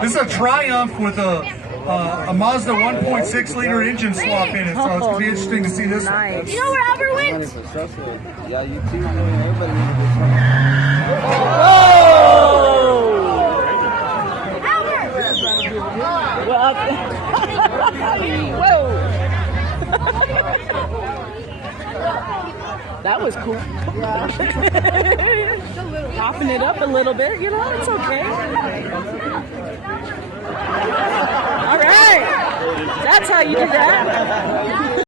This is a Triumph with a Mazda 1.6 liter engine swap in it, so it's gonna be interesting to see this one. You know where Albert went? Yeah, you too, man. Everybody needs to do That was cool. Popping it up a little bit, you know, it's okay. All right. That's how you do that.